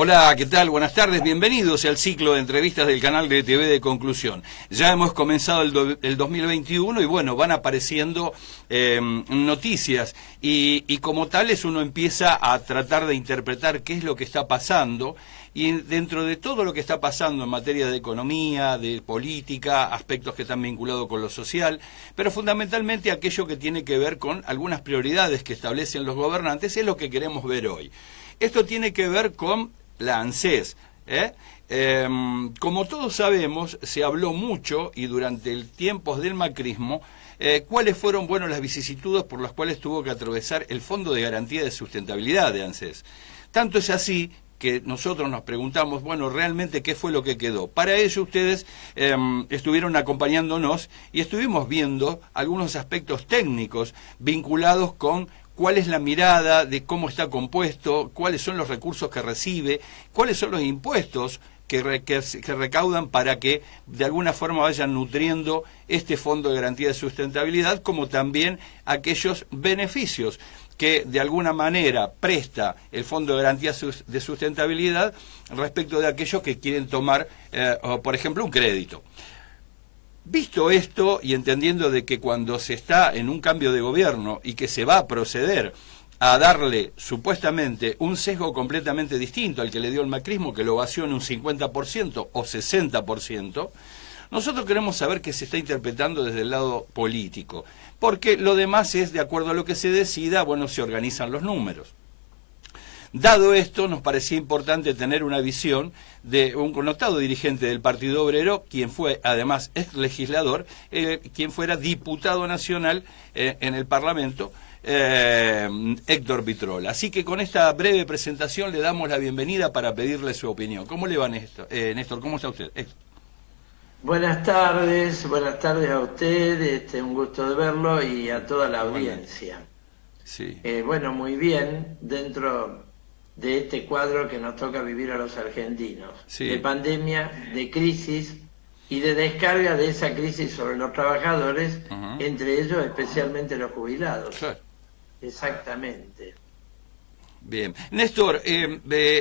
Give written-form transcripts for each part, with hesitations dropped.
Hola, ¿qué tal? Buenas tardes, bienvenidos al ciclo de entrevistas del canal de TV de Conclusión. Ya hemos comenzado el 2021 y bueno, van apareciendo noticias y como tales uno empieza a tratar de interpretar qué es lo que está pasando y dentro de todo lo que está pasando en materia de economía, de política, aspectos que están vinculados con lo social, pero fundamentalmente aquello que tiene que ver con algunas prioridades que establecen los gobernantes es lo que queremos ver hoy. Esto tiene que ver con la ANSES. Como todos sabemos, se habló mucho y durante el tiempos del macrismo, cuáles fueron las vicisitudes por las cuales tuvo que atravesar el Fondo de Garantía de Sustentabilidad de ANSES. Tanto es así que nosotros nos preguntamos, realmente qué fue lo que quedó. Para ello ustedes estuvieron acompañándonos y estuvimos viendo algunos aspectos técnicos vinculados con cuál es la mirada de cómo está compuesto, cuáles son los recursos que recibe, cuáles son los impuestos que recaudan para que de alguna forma vayan nutriendo este Fondo de Garantía de Sustentabilidad, como también aquellos beneficios que de alguna manera presta el Fondo de Garantía de Sustentabilidad respecto de aquellos que quieren tomar, por ejemplo, un crédito. Visto esto y entendiendo de que cuando se está en un cambio de gobierno y que se va a proceder a darle supuestamente un sesgo completamente distinto al que le dio el macrismo, que lo vació en un 50% o 60%, nosotros queremos saber qué se está interpretando desde el lado político, porque lo demás es, de acuerdo a lo que se decida, se organizan los números. Dado esto, nos parecía importante tener una visión de un connotado dirigente del Partido Obrero, quien fue además ex legislador, quien fuera diputado nacional en el Parlamento, Héctor Vitrola. Así que con esta breve presentación le damos la bienvenida para pedirle su opinión. ¿Cómo le va, Néstor? ¿Cómo está usted? Buenas tardes a usted, un gusto de verlo y a toda la audiencia. Sí. Muy bien, dentro de este cuadro que nos toca vivir a los argentinos, sí, de pandemia, de crisis y de descarga de esa crisis sobre los trabajadores, entre ellos especialmente los jubilados. Claro. Exactamente. Bien. Néstor,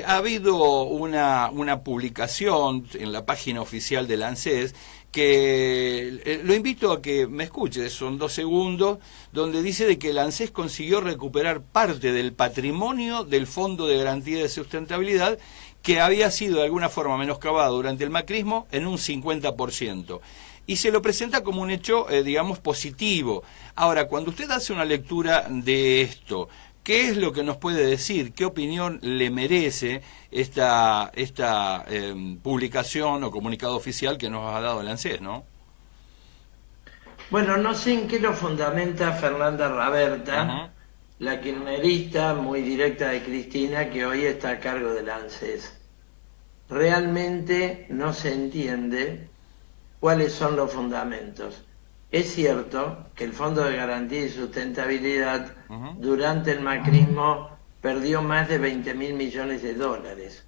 ha habido una publicación en la página oficial de la ANSES que lo invito a que me escuche, son 2 segundos, donde dice de que la ANSES consiguió recuperar parte del patrimonio del Fondo de Garantía de Sustentabilidad que había sido de alguna forma menoscabado durante el macrismo en un 50%. Y se lo presenta como un hecho, positivo. Ahora, cuando usted hace una lectura de esto, ¿qué es lo que nos puede decir? ¿Qué opinión le merece esta publicación o comunicado oficial que nos ha dado el ANSES, no? No sé en qué lo fundamenta Fernanda Raberta, la kirchnerista muy directa de Cristina, que hoy está a cargo del ANSES. Realmente no se entiende cuáles son los fundamentos. Es cierto que el Fondo de Garantía y Sustentabilidad durante el macrismo perdió más de 20.000 millones de dólares.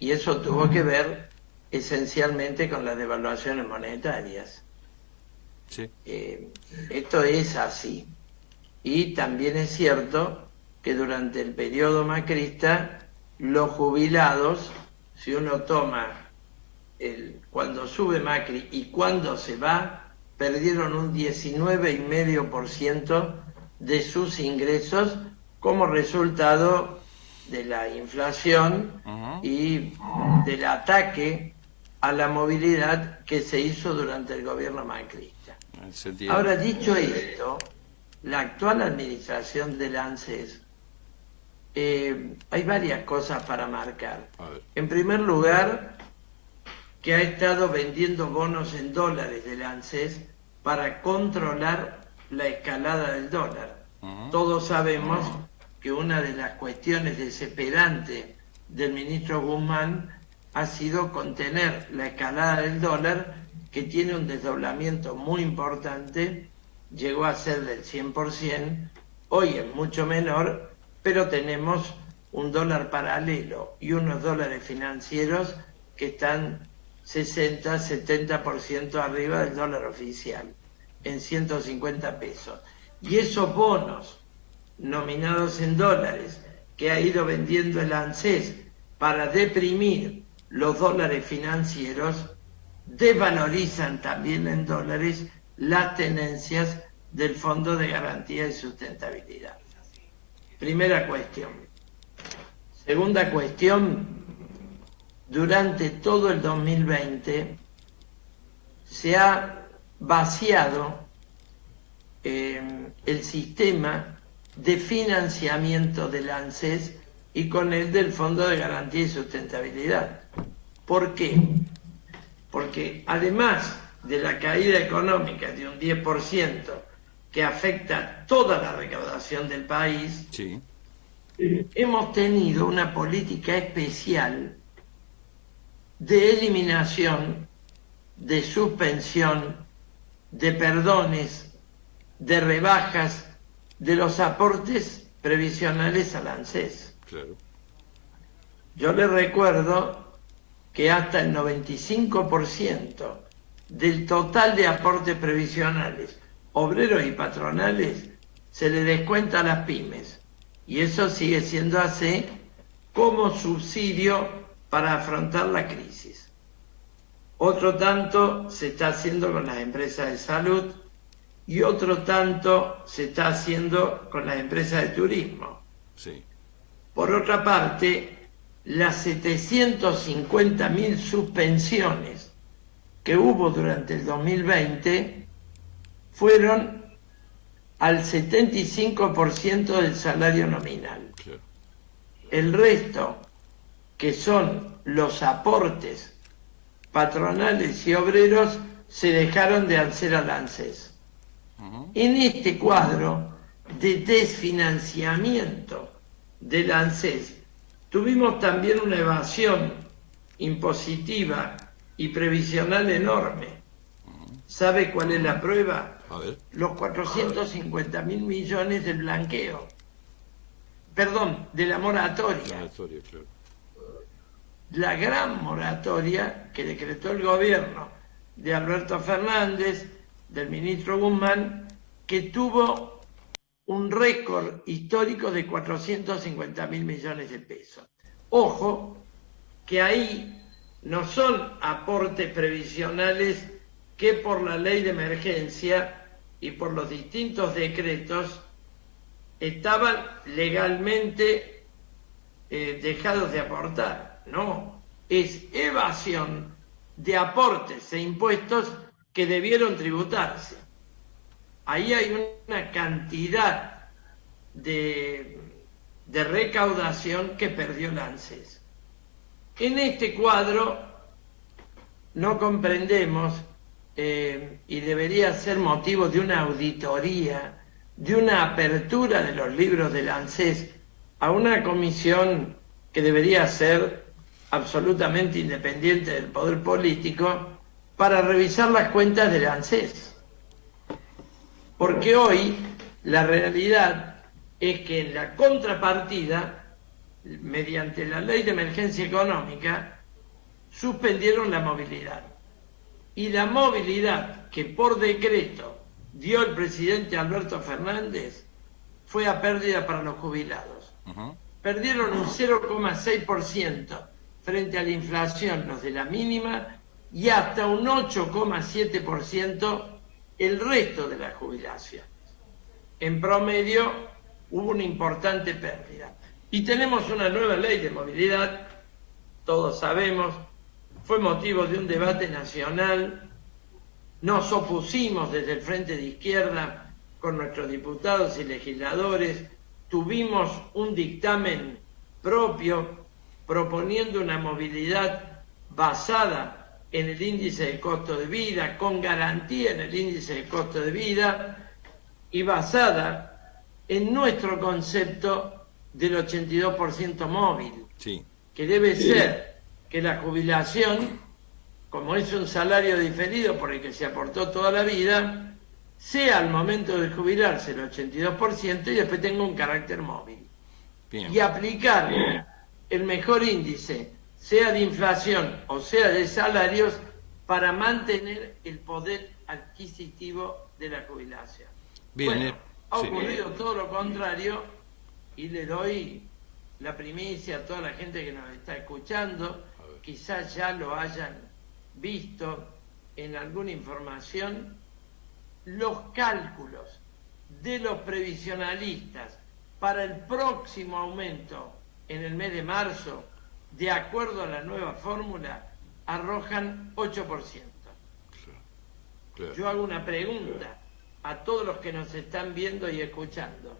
Y eso tuvo que ver esencialmente con las devaluaciones monetarias. Sí. Esto es así. Y también es cierto que durante el periodo macrista, los jubilados, si uno toma cuando sube Macri y cuando se va, perdieron un 19,5% de sus ingresos como resultado de la inflación y del ataque a la movilidad que se hizo durante el gobierno macrista. Ahora, dicho esto, la actual administración del ANSES, hay varias cosas para marcar. En primer lugar, que ha estado vendiendo bonos en dólares del ANSES para controlar la escalada del dólar. Todos sabemos que una de las cuestiones desesperantes del ministro Guzmán ha sido contener la escalada del dólar, que tiene un desdoblamiento muy importante, llegó a ser del 100%, hoy es mucho menor, pero tenemos un dólar paralelo y unos dólares financieros que están 60, 70% arriba del dólar oficial, en 150 pesos. Y esos bonos nominados en dólares que ha ido vendiendo el ANSES para deprimir los dólares financieros, desvalorizan también en dólares las tenencias del Fondo de Garantía y Sustentabilidad. Primera cuestión. Segunda cuestión, durante todo el 2020 se ha vaciado el sistema de financiamiento del ANSES y con el del Fondo de Garantía y Sustentabilidad. ¿Por qué? Porque además de la caída económica de un 10% que afecta toda la recaudación del país, Sí. Hemos tenido una política especial de eliminación, de suspensión, de perdones, de rebajas de los aportes previsionales al ANSES. Claro. Yo les recuerdo que hasta el 95% del total de aportes previsionales, obreros y patronales, se le descuenta a las pymes. Y eso sigue siendo así como subsidio para afrontar la crisis. Otro tanto se está haciendo con las empresas de salud y otro tanto se está haciendo con las empresas de turismo. Sí. Por otra parte, las 750.000 suspensiones que hubo durante el 2020 fueron al 75% del salario nominal. Claro. El resto, que son los aportes patronales y obreros, se dejaron de hacer al ANSES. En este cuadro de desfinanciamiento del ANSES, tuvimos también una evasión impositiva y previsional enorme. ¿Sabe cuál es la prueba? A ver. Los 450.000 millones del blanqueo. Perdón, de la moratoria. Moratoria, claro. La gran moratoria que decretó el gobierno de Alberto Fernández, del ministro Guzmán, que tuvo un récord histórico de 450.000 millones de pesos. Ojo, que ahí no son aportes previsionales que por la ley de emergencia y por los distintos decretos estaban legalmente dejados de aportar. No, es evasión de aportes e impuestos que debieron tributarse. Ahí hay una cantidad de recaudación que perdió el ANSES. En este cuadro no comprendemos, y debería ser motivo de una auditoría, de una apertura de los libros del ANSES a una comisión que debería ser absolutamente independiente del poder político para revisar las cuentas del ANSES. Porque hoy la realidad es que en la contrapartida, mediante la ley de emergencia económica, suspendieron la movilidad. Y la movilidad que por decreto dio el presidente Alberto Fernández fue a pérdida para los jubilados. Perdieron un 0,6% frente a la inflación, los de la mínima, y hasta un 8,7% el resto de las jubilaciones. En promedio hubo una importante pérdida. Y tenemos una nueva ley de movilidad, todos sabemos, fue motivo de un debate nacional, nos opusimos desde el Frente de Izquierda con nuestros diputados y legisladores, tuvimos un dictamen propio proponiendo una movilidad basada en el índice de costo de vida, con garantía en el índice de costo de vida y basada en nuestro concepto del 82% móvil, Sí. que debe ser que la jubilación, como es un salario diferido por el que se aportó toda la vida, sea al momento de jubilarse el 82% y después tenga un carácter móvil. Bien. Y aplicar el mejor índice, sea de inflación o sea de salarios, para mantener el poder adquisitivo de la jubilación. Bien, Bueno, ha sí. ocurrido todo lo contrario y le doy la primicia a toda la gente que nos está escuchando, quizás ya lo hayan visto en alguna información, los cálculos de los previsionalistas para el próximo aumento en el mes de marzo, de acuerdo a la nueva fórmula, arrojan 8%. Claro. Yo hago una pregunta a todos los que nos están viendo y escuchando.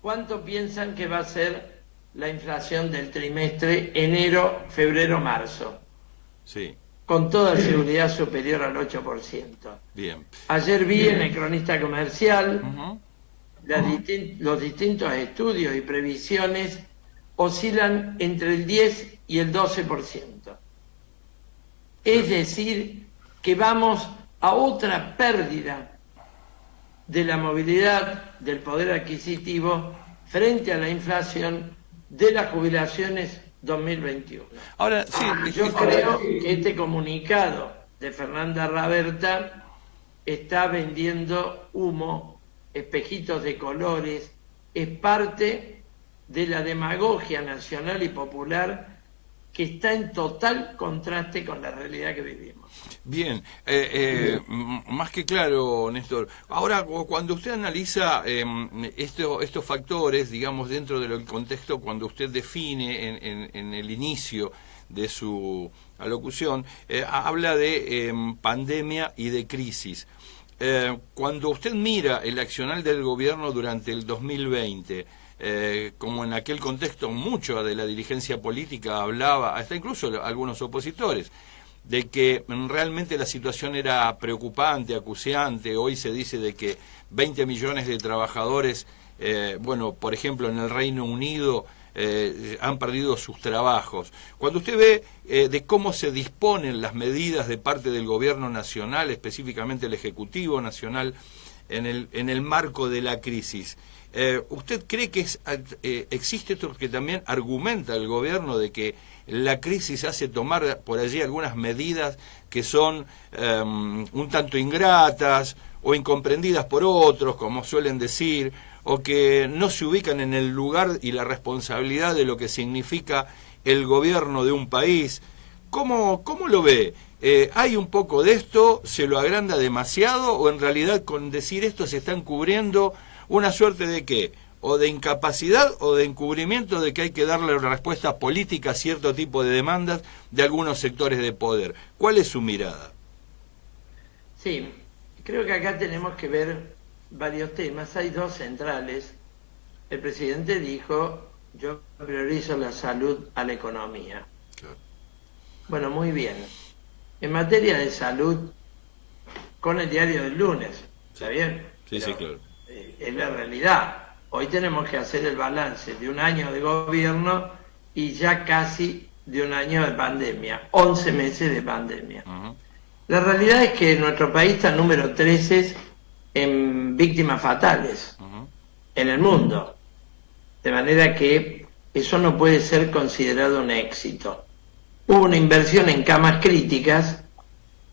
¿Cuánto piensan que va a ser la inflación del trimestre enero, febrero, marzo? Sí. Con toda seguridad superior al 8%. Bien. Ayer vi en el Cronista Comercial los distintos estudios y previsiones oscilan entre el 10 y el 12%. Es decir, que vamos a otra pérdida de la movilidad, del poder adquisitivo, frente a la inflación de las jubilaciones 2021. Ahora, sí, yo creo que este comunicado de Fernanda Raberta está vendiendo humo, espejitos de colores, es parte de la demagogia nacional y popular que está en total contraste con la realidad que vivimos. Bien, más que claro, Néstor. Ahora, cuando usted analiza estos factores, digamos, dentro del contexto, cuando usted define en el inicio de su alocución, habla de pandemia y de crisis. Cuando usted mira el accionar del gobierno durante el 2020, como en aquel contexto mucho de la dirigencia política hablaba, hasta incluso algunos opositores, de que realmente la situación era preocupante, acuciante. Hoy se dice de que 20 millones de trabajadores, bueno, por ejemplo, en el Reino Unido han perdido sus trabajos. Cuando usted ve de cómo se disponen las medidas de parte del gobierno nacional, específicamente el Ejecutivo Nacional, en el marco de la crisis, ¿usted cree que existe esto que también argumenta el gobierno de que la crisis hace tomar por allí algunas medidas que son un tanto ingratas o incomprendidas por otros, como suelen decir, o que no se ubican en el lugar y la responsabilidad de lo que significa el gobierno de un país? ¿Cómo lo ve? ¿Hay un poco de esto? ¿Se lo agranda demasiado? ¿O en realidad con decir esto se están cubriendo una suerte de qué? ¿O de incapacidad o de encubrimiento de que hay que darle respuesta política a cierto tipo de demandas de algunos sectores de poder? ¿Cuál es su mirada? Sí, creo que acá tenemos que ver varios temas. Hay dos centrales. El presidente dijo, yo priorizo la salud a la economía. Claro. Bueno, muy bien. En materia de salud, con el diario del lunes, ¿está bien? Sí, sí, claro. Es la realidad. Hoy tenemos que hacer el balance de un año de gobierno y ya casi de un año de pandemia, 11 meses de pandemia. La realidad es que nuestro país está número 13 en víctimas fatales en el mundo. De manera que eso no puede ser considerado un éxito. Hubo una inversión en camas críticas,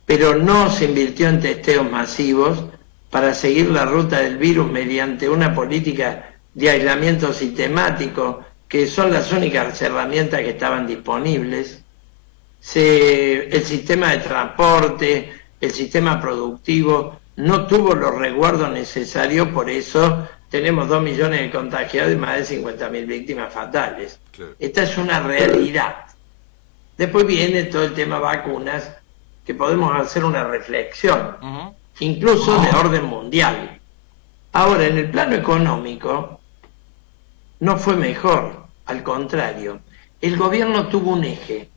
pero no se invirtió en testeos masivos para seguir la ruta del virus mediante una política de aislamiento sistemático, que son las únicas herramientas que estaban disponibles. El sistema de transporte, el sistema productivo, no tuvo los resguardos necesarios, por eso tenemos 2 millones de contagiados y más de 50.000 víctimas fatales. Claro. Esta es una realidad. Después viene todo el tema vacunas, que podemos hacer una reflexión, incluso de orden mundial. Ahora, en el plano económico, no fue mejor, al contrario. El gobierno tuvo un eje.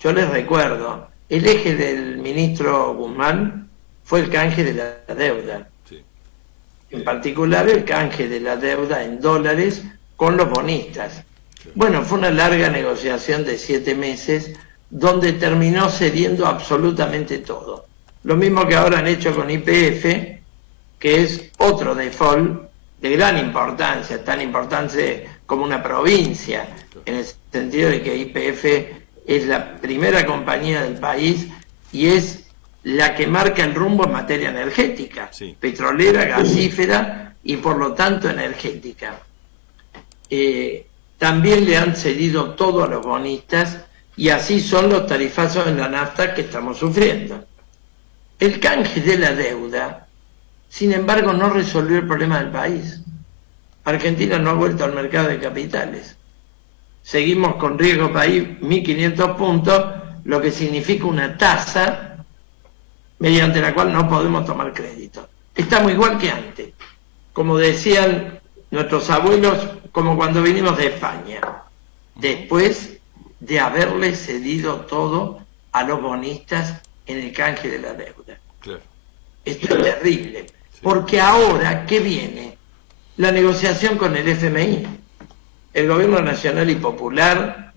Yo les recuerdo, el eje del ministro Guzmán fue el canje de la deuda. Sí. En particular, el canje de la deuda en dólares con los bonistas. Sí. Bueno, fue una larga negociación de 7 meses, donde terminó cediendo absolutamente todo. Lo mismo que ahora han hecho con YPF, que es otro default de gran importancia, tan importante como una provincia, en el sentido de que YPF es la primera compañía del país y es la que marca el rumbo en materia energética, sí. Petrolera, gasífera y por lo tanto energética. también le han cedido todo a los bonistas y así son los tarifazos en la nafta que estamos sufriendo. El canje de la deuda, sin embargo, no resolvió el problema del país. Argentina no ha vuelto al mercado de capitales. Seguimos con riesgo país 1.500 puntos, lo que significa una tasa mediante la cual no podemos tomar crédito. Estamos igual que antes, como decían nuestros abuelos, como cuando vinimos de España, después de haberle cedido todo a los bonistas en el canje de la deuda. Claro. Esto es terrible, porque ahora, ¿qué viene? La negociación con el FMI. El gobierno nacional y popular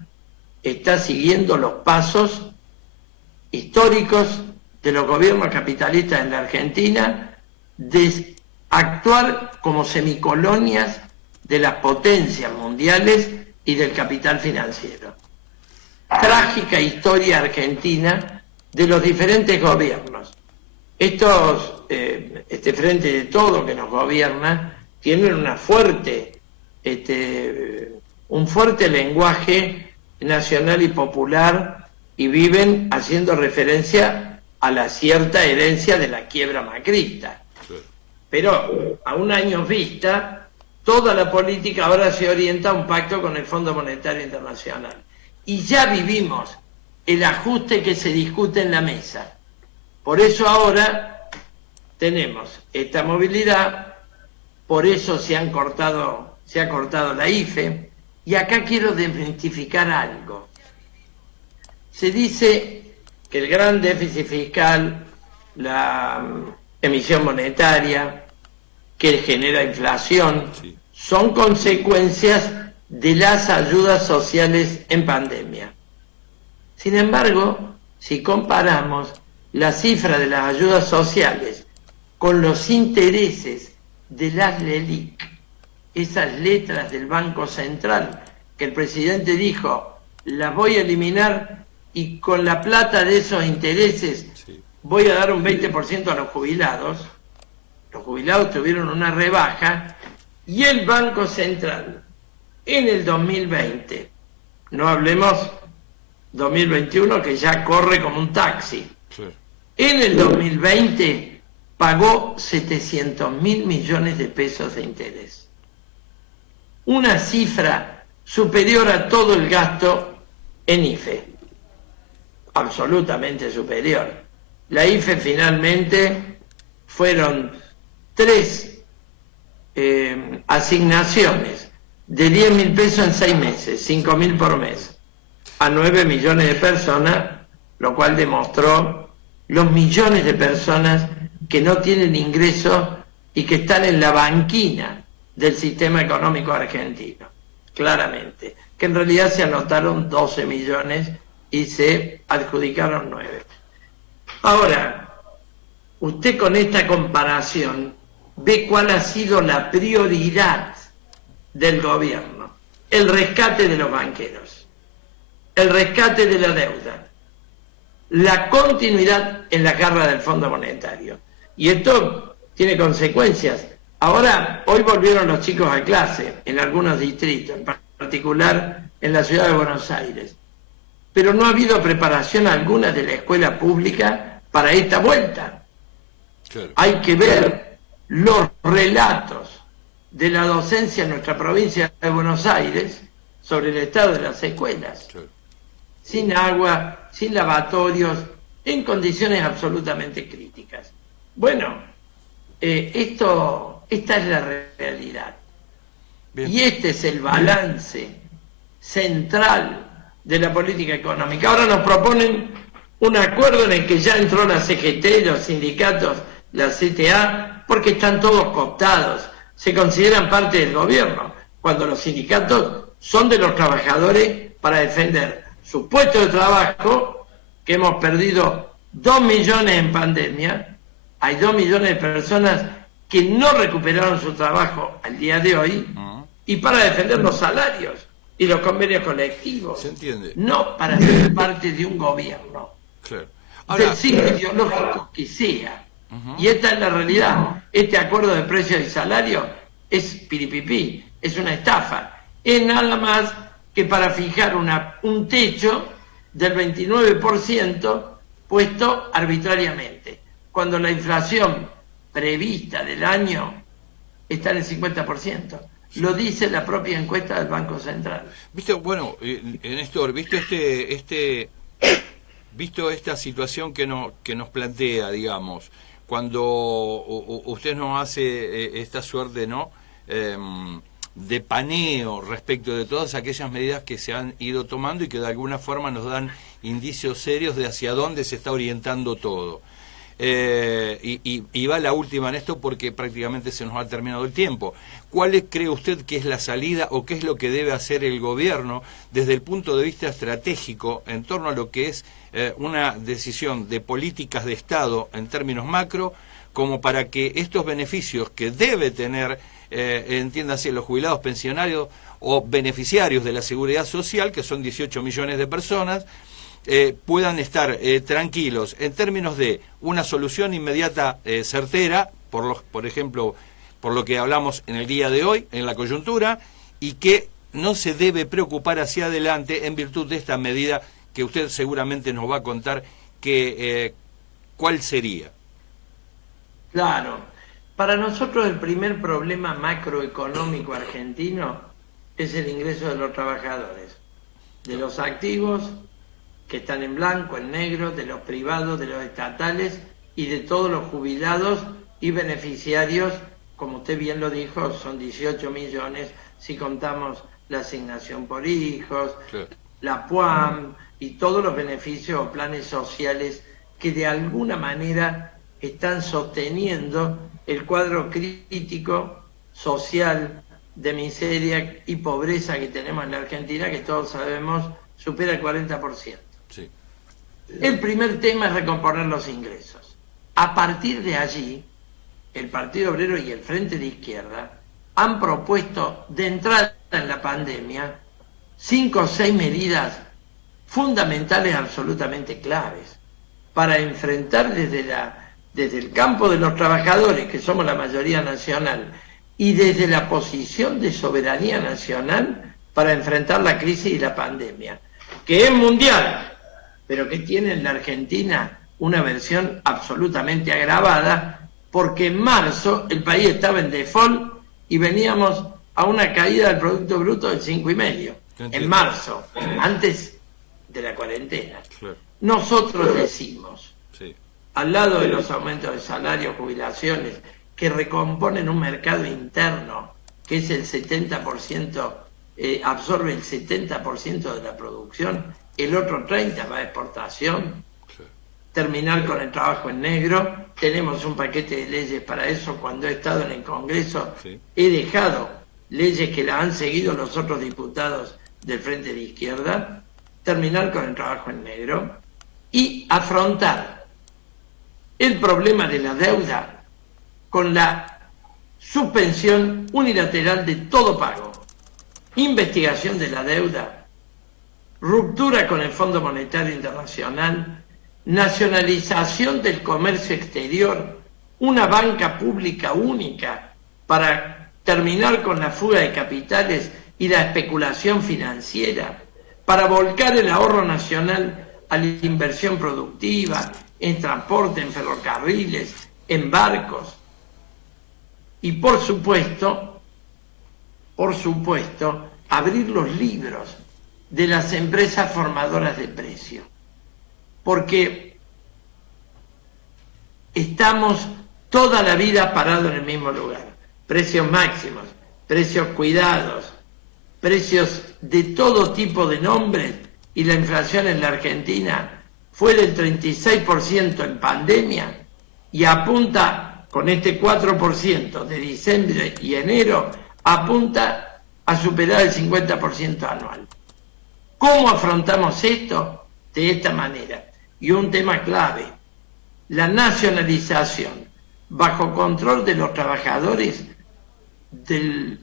está siguiendo los pasos históricos de los gobiernos capitalistas en la Argentina de actuar como semicolonias de las potencias mundiales y del capital financiero. Trágica historia argentina de los diferentes gobiernos. Este frente de todo que nos gobierna tienen un fuerte lenguaje nacional y popular y viven haciendo referencia a la cierta herencia de la quiebra macrista. Pero a un año vista, toda la política ahora se orienta a un pacto con el Fondo Monetario Internacional. Y ya vivimos el ajuste que se discute en la mesa. Por eso ahora tenemos esta movilidad, por eso se ha cortado la IFE, y acá quiero desmitificar algo. Se dice que el gran déficit fiscal, la emisión monetaria, que genera inflación, son consecuencias de las ayudas sociales en pandemia. Sin embargo, si comparamos la cifra de las ayudas sociales con los intereses de las LELIC, esas letras del Banco Central, que el presidente dijo, las voy a eliminar y con la plata de esos intereses voy a dar un 20% a los jubilados tuvieron una rebaja y el Banco Central en el 2020, no hablemos 2021 que ya corre como un taxi, en el 2020 pagó 700.000 millones de pesos de interés. Una cifra superior a todo el gasto en IFE, absolutamente superior. La IFE finalmente fueron 3 asignaciones de 10.000 pesos en 6 meses, 5.000 por mes, a 9 millones de personas, lo cual demostró los millones de personas que no tienen ingresos y que están en la banquina del sistema económico argentino, claramente, que en realidad se anotaron 12 millones y se adjudicaron 9. Ahora, usted con esta comparación ve cuál ha sido la prioridad del gobierno: el rescate de los banqueros, el rescate de la deuda, la continuidad en la garra del Fondo Monetario. Y esto tiene consecuencias. Ahora, hoy volvieron los chicos a clase en algunos distritos, en particular en la ciudad de Buenos Aires. Pero no ha habido preparación alguna de la escuela pública para esta vuelta. Claro. Hay que ver los relatos de la docencia en nuestra provincia de Buenos Aires sobre el estado de las escuelas. Claro. Sin agua, sin lavatorios, en condiciones absolutamente críticas. Bueno, esta es la realidad. Bien. Y este es el balance central de la política económica. Ahora nos proponen un acuerdo en el que ya entró la CGT, los sindicatos, la CTA, porque están todos cooptados, se consideran parte del gobierno, cuando los sindicatos son de los trabajadores para defender sus puestos de trabajo, que hemos perdido 2 millones en pandemia. Hay 2 millones de personas que no recuperaron su trabajo al día de hoy, y para defender los salarios y los convenios colectivos. ¿Se entiende? No para ser parte de un gobierno, claro. Del signo ideológico que sea. Y esta es la realidad. Este acuerdo de precios y salarios es piripipí, es una estafa. es nada más que para fijar un techo del 29% puesto arbitrariamente, cuando la inflación prevista del año está en el 50%. Lo dice la propia encuesta del Banco Central. Bueno, Néstor, visto esta situación que nos plantea, digamos, cuando usted nos hace esta suerte, ¿no?, de paneo respecto de todas aquellas medidas que se han ido tomando y que de alguna forma nos dan indicios serios de hacia dónde se está orientando todo. Y va la última en esto porque prácticamente se nos ha terminado el tiempo. ¿Cuál cree usted que es la salida o qué es lo que debe hacer el gobierno desde el punto de vista estratégico en torno a lo que es una decisión de políticas de Estado en términos macro, como para que estos beneficios que debe tener, entiéndase, los jubilados, pensionarios o beneficiarios de la seguridad social, que son 18 millones de personas, puedan estar tranquilos en términos de una solución inmediata certera, por ejemplo, por lo que hablamos en el día de hoy, en la coyuntura, y que no se debe preocupar hacia adelante en virtud de esta medida que usted seguramente nos va a contar cuál sería. Claro, para nosotros el primer problema macroeconómico argentino es el ingreso de los trabajadores, de los activos que están en blanco, en negro, de los privados, de los estatales y de todos los jubilados y beneficiarios, como usted bien lo dijo, son 18 millones si contamos la asignación por hijos, sí, la PUAM y todos los beneficios o planes sociales que de alguna manera están sosteniendo el cuadro crítico social de miseria y pobreza que tenemos en la Argentina, que todos sabemos supera el 40%. Sí. El primer tema es recomponer los ingresos. A partir de allí, el Partido Obrero y el Frente de Izquierda han propuesto de entrada en la pandemia 5 o 6 medidas fundamentales absolutamente claves para enfrentar desde el campo de los trabajadores, que somos la mayoría nacional, y desde la posición de soberanía nacional para enfrentar la crisis y la pandemia, que es mundial, pero que tiene en la Argentina una versión absolutamente agravada, porque en marzo el país estaba en default y veníamos a una caída del Producto Bruto del 5,5%. En marzo, antes de la cuarentena. Claro. Nosotros decimos, sí, al lado de los aumentos de salarios, jubilaciones, que recomponen un mercado interno que es el 70%, absorbe el 70% de la producción, el otro 30% va a exportación, sí, terminar con el trabajo en negro, tenemos un paquete de leyes para eso. Cuando he estado en el Congreso, sí, he dejado leyes que la han seguido los otros diputados del Frente de Izquierda, terminar con el trabajo en negro y afrontar el problema de la deuda con la suspensión unilateral de todo pago, investigación de la deuda, ruptura con el Fondo Monetario Internacional, nacionalización del comercio exterior, una banca pública única para terminar con la fuga de capitales y la especulación financiera, para volcar el ahorro nacional a la inversión productiva, en transporte, en ferrocarriles, en barcos. Y por supuesto, abrir los libros de las empresas formadoras de precios. Porque estamos toda la vida parados en el mismo lugar. Precios máximos, precios cuidados, precios de todo tipo de nombres, y la inflación en la Argentina fue del 36% en pandemia y apunta, con este 4% de diciembre y enero, apunta a superar el 50% anual. ¿Cómo afrontamos esto? De esta manera. Y un tema clave, la nacionalización bajo control de los trabajadores del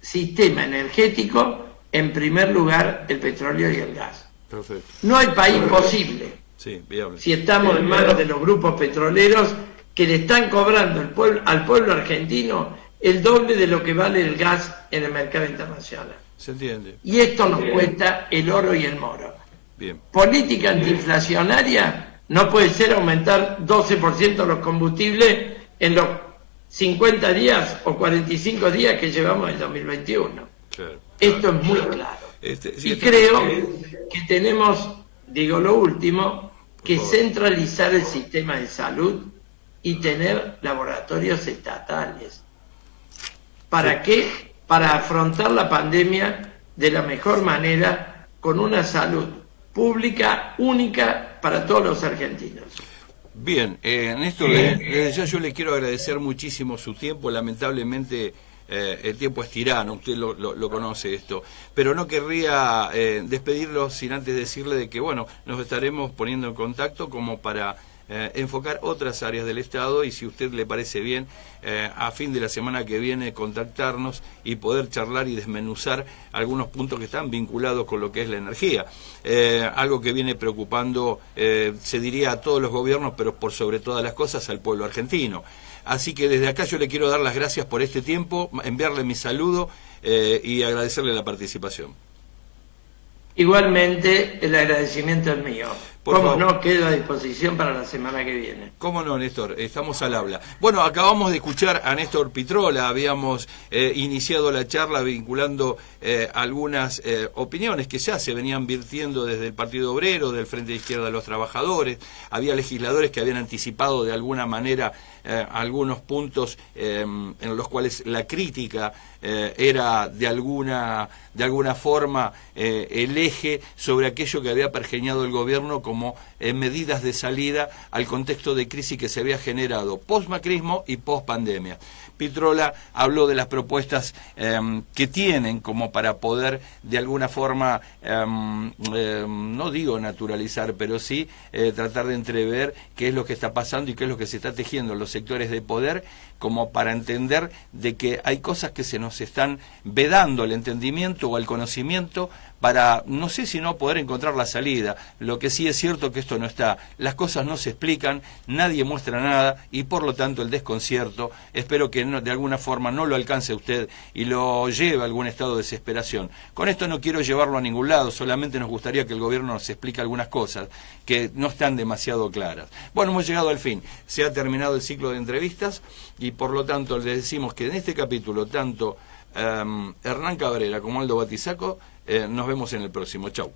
sistema energético, en primer lugar el petróleo y el gas. Perfecto. No hay país posible, sí, si estamos en manos de los grupos petroleros que le están cobrando al pueblo argentino el doble de lo que vale el gas en el mercado internacional. Se entiende. Y esto nos cuesta el oro y el moro. Bien. Política antiinflacionaria no puede ser aumentar 12% los combustibles en los 50 días o 45 días que llevamos en 2021. Claro. Esto es muy claro. Sí, y creo que tenemos, digo lo último, que centralizar el sistema de salud y tener laboratorios estatales. ¿Para qué? Para afrontar la pandemia de la mejor manera, con una salud pública única para todos los argentinos. Bien, Néstor, desde ya yo le quiero agradecer muchísimo su tiempo. Lamentablemente el tiempo es tirano, usted lo conoce esto, pero no querría despedirlo sin antes decirle de que, bueno, nos estaremos poniendo en contacto como para enfocar otras áreas del Estado, y si a usted le parece bien, a fin de la semana que viene contactarnos y poder charlar y desmenuzar algunos puntos que están vinculados con lo que es la energía, algo que viene preocupando, se diría, a todos los gobiernos, pero por sobre todas las cosas al pueblo argentino. Así que desde acá yo le quiero dar las gracias por este tiempo, enviarle mi saludo y agradecerle la participación. Igualmente, el agradecimiento es mío. Por ¿Cómo favor. no? Quedo a disposición para la semana que viene. ¿Cómo no, Néstor? Estamos al habla. Bueno, acabamos de escuchar a Néstor Pitrola, habíamos iniciado la charla vinculando algunas opiniones que ya se venían virtiendo desde el Partido Obrero, del Frente de Izquierda de los Trabajadores. Había legisladores que habían anticipado de alguna manera algunos puntos en los cuales la crítica era de alguna forma el eje sobre aquello que había pergeñado el gobierno como medidas de salida al contexto de crisis que se había generado post-macrismo y post-pandemia. Pitrola habló de las propuestas que tienen como para poder de alguna forma, no digo naturalizar, pero sí tratar de entrever qué es lo que está pasando y qué es lo que se está tejiendo en los sectores de poder, como para entender de que hay cosas que se nos están vedando al entendimiento o al conocimiento para, no sé si no poder encontrar la salida. Lo que sí es cierto que esto no está, las cosas no se explican, nadie muestra nada y por lo tanto el desconcierto, espero que de alguna forma no lo alcance a usted y lo lleve a algún estado de desesperación. Con esto no quiero llevarlo a ningún lado, solamente nos gustaría que el gobierno nos explique algunas cosas que no están demasiado claras. Bueno, hemos llegado al fin, se ha terminado el ciclo de entrevistas y por lo tanto le decimos que en este capítulo tanto Hernán Cabrera como Aldo Batizaco nos vemos en el próximo. Chau.